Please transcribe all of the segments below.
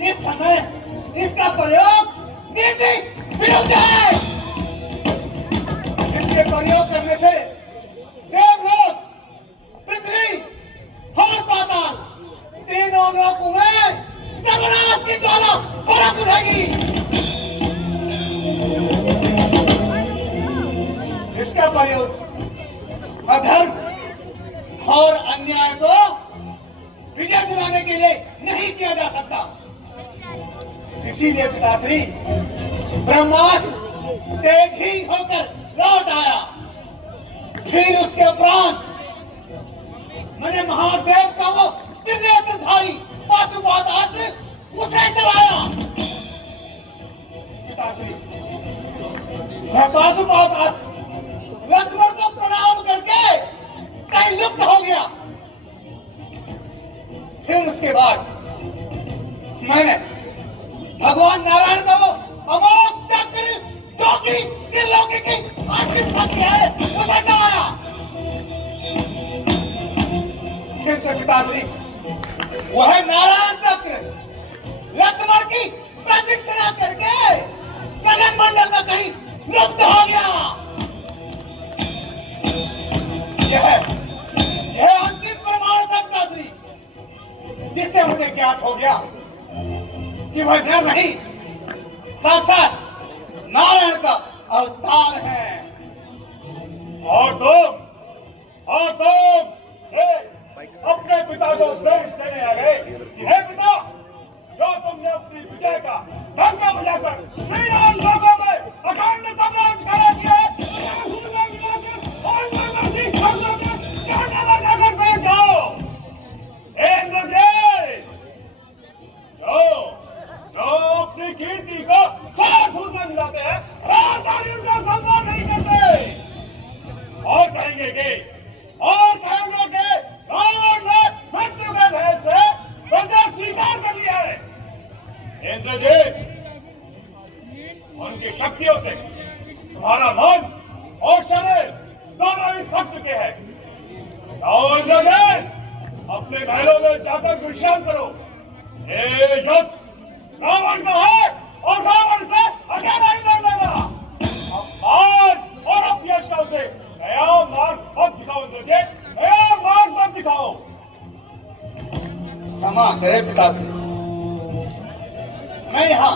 इस समय इसका प्रयोग नीति विरुद्ध है। इसके प्रयोग करने से देवलोक, पृथ्वी और पाताल तीनों लोकों में सर्वनाश की ज्वाला भड़क उठेगी। इसका प्रयोग अधर्म और अन्याय को विजय दिलाने के लिए नहीं किया जा सकता। इसीलिए पिताश्री ब्रह्मास्त्र तेज ही होकर लौट आया। फिर उसके उपरांत मैंने महादेव का वो त्रिनेत्रधारी पाशुपात अस्त्र उसे चलाया। पिताश्री वह पाशुपात अस्त्र लक्ष्मण को प्रणाम करके कहीं लुप्त हो गया। फिर उसके बाद मैंने भगवान नारायण का वो अमोघ चक्र जो कि त्रिलोकी की अंतिम शक्ति है उसे चलाया। किंतु पिताश्री वह नारायण चक्र लक्ष्मण की प्रदक्षिणा करके गगन मंडल में कहीं लुप्त हो गया। यह अंतिम प्रमाण था पिताश्री, जिससे मुझे ज्ञात हो गया कि वह नर नहीं साक्षात नारायण का अवतार है। और तुम अपने पिता को उपदेश देने आ गए कि हे पिता, जो तुमने अपनी विजय का डंका बजाकर तीन लोगों में अखंड सम्राट खड़ा किया है, जो अपनी कीर्ति को धूल में मिलाते हैं, राजधानी उनका सम्मान नहीं करते और कहेंगे कि रावण ने मृत्यु के भय से प्रजा स्वीकार कर लिया है। इंद्र जी, उनकी शक्तियों से तुम्हारा मन और शरीर दोनों ही थक चुके हैं। जाओ इंद्र जी, अपने महलों में जाकर विश्राम करो। ये युद्ध रावण का है और रावण से अकेला ही लड़ लेगा। अपमान और अपयशों से नया मार्ग मत दिखाओ इंद्र जी, नया मार्ग मत दिखाओ। क्षमा करे पिताश्री, मैं यहाँ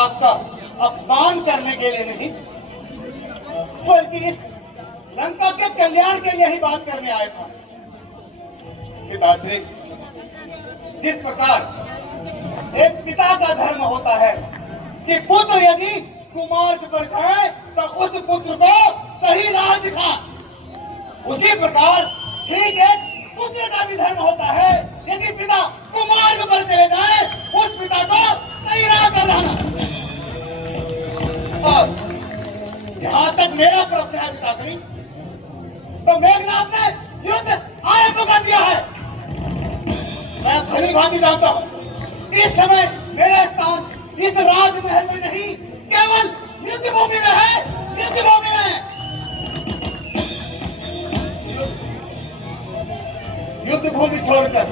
आपका अपमान करने के लिए नहीं बल्कि इस लंका के कल्याण के लिए ही बात करने आया था। पिताश्री, जिस प्रकार एक पिता का धर्म होता है कि पुत्र यदि कुमार्ग पर जाए तो उस पुत्र को सही राह दिखा, उसी प्रकार ठीक है पुत्र का भी धर्म होता है यदि पिता कुमार्ग पर चले जाए उस पिता को सही राह पर लाना। और जहां तक मेरा प्रश्न है पिताश्री, तो मेघनाथ ने युद्ध आरंभ कर दिया है। मैं भली भांति जानता हूं इस समय मेरा स्थान इस राजमहल में नहीं केवल युद्ध भूमि में है, युद्ध भूमि में। युद्ध भूमि छोड़कर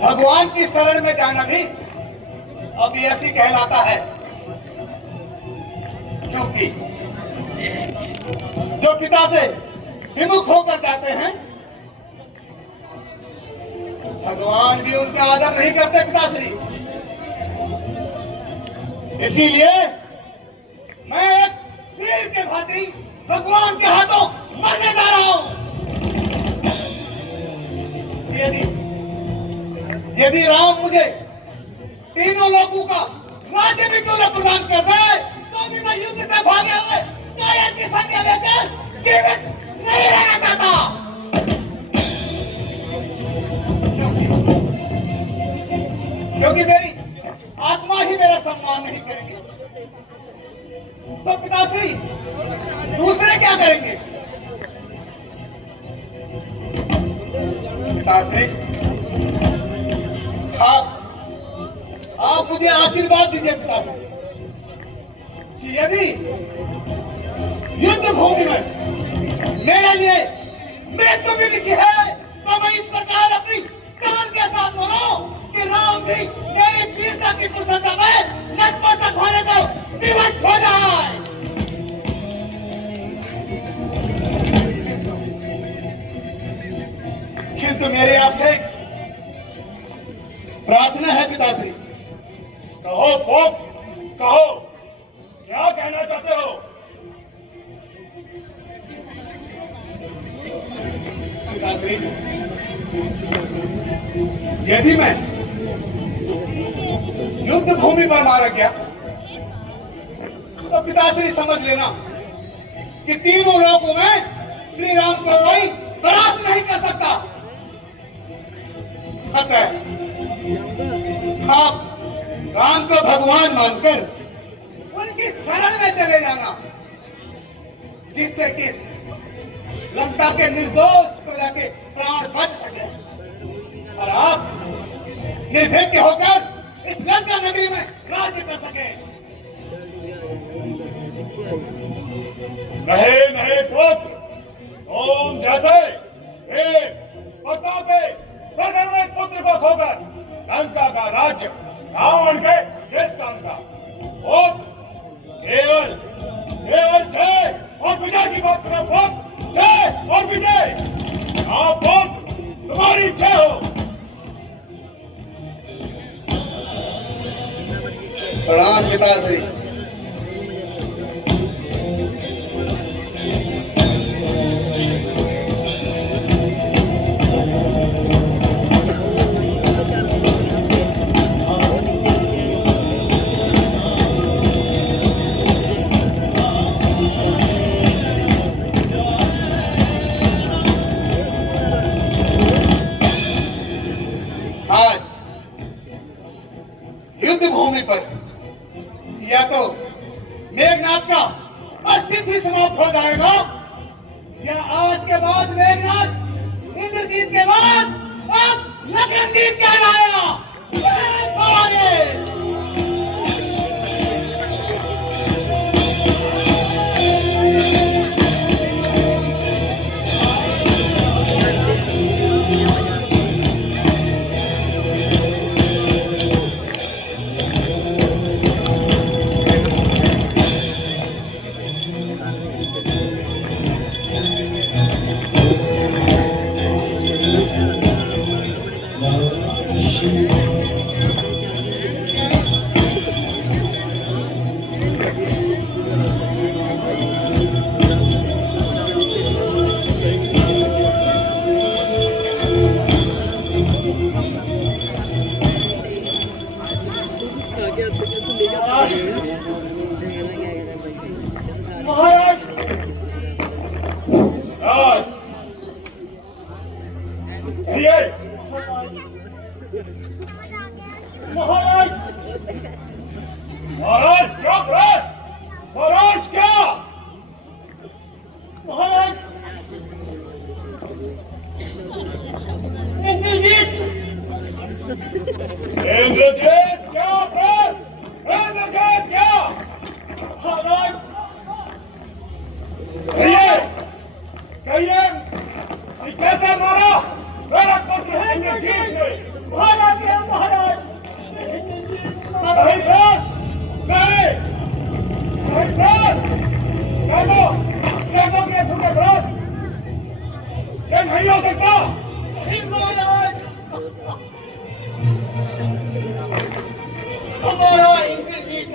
भगवान की शरण में जाना भी अब ऐसी कहलाता है, क्योंकि जो पिता से विमुख होकर जाते हैं भगवान भी उनका आदर नहीं करते पिताश्री। इसीलिए मैं एक वीर के भांति भगवान के हाथों मरने जा रहा हूं। यदि राम मुझे तीनों लोगों का राज्य भी क्यों न प्रदान कर दे तो भी मैं युद्ध से भागे हुए कायर की संज्ञा लेकर जीवित नहीं रहना चाहता। क्योंकि मेरी आत्मा ही मेरा सम्मान नहीं करेंगे तो पिताश्री दूसरे क्या करेंगे? पिताश्री, आप मुझे आशीर्वाद दीजिए पिताश्री कि यदि युद्ध भूमि में मेरे लिए मृत्यु भी लिखी है तो मैं इस प्रकार अपनी शान के साथ बोलूं भी मेरी वीरता की प्रशंसा में नतमस्तक होने को विवश हो जाए। किंतु मेरे आपसे प्रार्थना है पिताश्री। कहो पोप, कहो, क्या कहना चाहते हो? पिताश्री, यदि मैं युद्ध भूमि पर मारा गया तो पिताश्री समझ लेना कि तीनों लोगों में श्री राम को कोई परास्त नहीं कर सकता। अतः आप राम को भगवान मानकर उनकी शरण में चले जाना, जिससे कि लंका के निर्दोष प्रजा के प्राण बच सके और आप निर्भीक होकर इस लंका नगरी में राज्य कर सके। नहीं नहीं पुत्र, तुम जैसे एक प्रतापी प्रगणमय पुत्र को खोकर लंका का राज्य रावण के किस काम का? पुत्र, केवल केवल जय और विजय की बात करो पुत्र, जय और विजय। हाँ पुत्र, तुम्हारी जय हो। प्रणाम पिताश्री। आज युद्ध भूमि पर या तो मेघनाथ का अस्तित्व ही समाप्त हो जाएगा, या आज के बाद मेघनाथ इंद्रजीत के बाद अब लखनजीत कहलाएगा। महाराज, राज, कहिए। महाराज, महाराज क्या प्रयास? महाराज क्या? महाराज, इंद्रजीत, इंद्रजीत क्या प्रयास? इंद्रजीत क्या? महाराज, कहिए, कहिए, कैसे मारा मेरा पुत्र इंद्रजीत ने? महाराज क्या? महाराज, नहीं प्रयास, नहीं, नहीं प्रयास, देखो कि ये झूठे प्रयास, ये नहीं हो सकता। नहीं महाराज, हमारा इंद्रजीत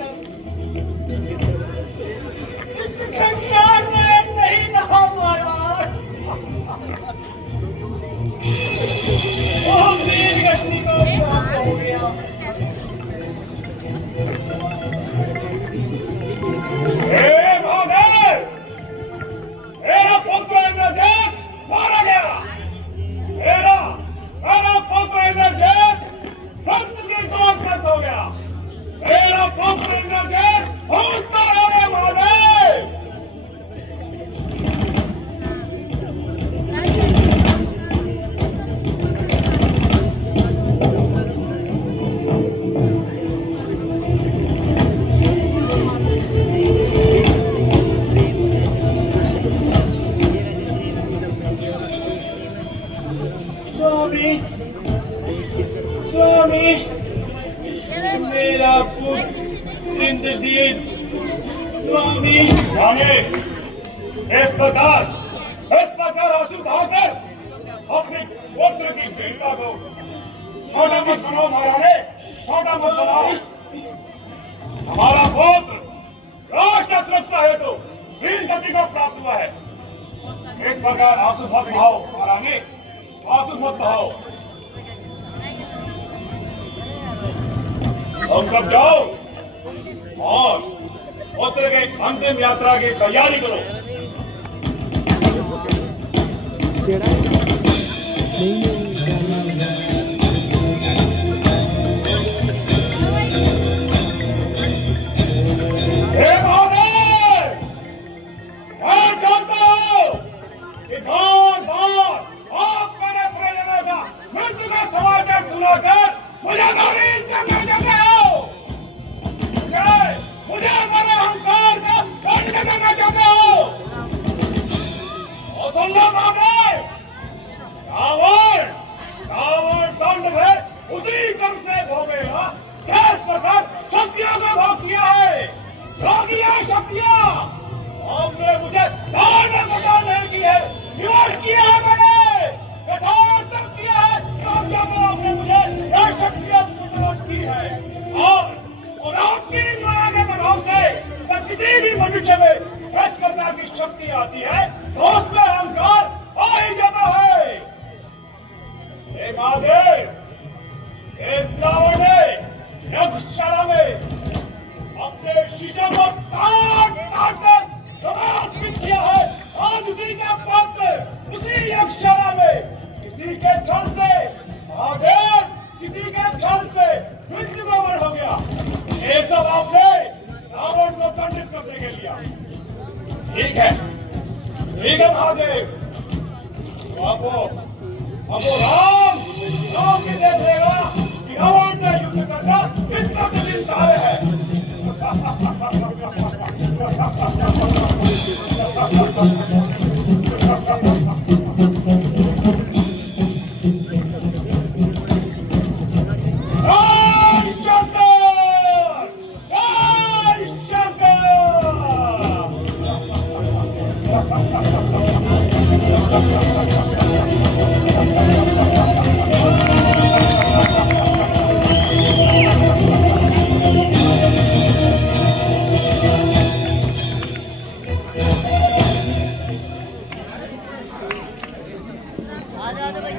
नहीं रहा महाराज, वो वीर गति को प्राप्त हो गया। हे महादेव, मेरा पुत्र इंद्रजीत मारा गया। मेरा पुत्र इंद्रजीत रक्त की गोद में सो गया। मेरा पुत्र इंद्रजीत भूत है महादेव। स्वामी, स्वामी, मेरा पुत्र इंद्रजीत स्वामी। इस प्रकार आंसू बहाकर अपने पुत्र की वीरता को छोटा मत बनाओ महारानी, छोटा मत बनाओ। हमारा पुत्र राष्ट्र सुरक्षा हेतु वीर गति को प्राप्त हुआ है। इस प्रकार आंसू मत बहाओ महारानी, आंसू मत बहाओ। तुम सब जाओ और पुत्र के अंतिम यात्रा की तैयारी करो। हे महादेव, मैं जानता हूं कि बार बार आप मेरे प्रियजनों का मृत्यु का समाचार सुनाकर मुझे नवीन करने देते हो। मुझे मेरे अहंकार का दंड देना चाहते हो। और सुन लो महादेव, रावण दंड में उसी कर्म से भोगेगा जिस प्रकार शक्तियों को भोग किया है। रोगी है शक्तियां, आपने मुझे दान में प्रदान नहीं की है, विरोध किया है मैंने, कठोर तक किया है, तो क्या आपने मुझे यह शक्तियां प्रदान की है। और आपकी माया के प्रभाव से किसी भी मनुष्य में इस प्रकार की शक्ति आती है तो उसमें अहंकार आ ही जाता है। हे महादेव, इस रावण ने यज्ञशाला में अपने शीशे को काट कर समाप्त किया है। आज उसी का पुत्र उसी यज्ञशाला में किसी के छल से महादेव, किसी के छल से मृत्यु को वर्ण हो गया। ये सब आपने रावण को दंडित करने के लिया। ठीक है महादेव, अब वो राम की देख लेगा कि रावण से युद्ध करना कितना कठिन कार्य है।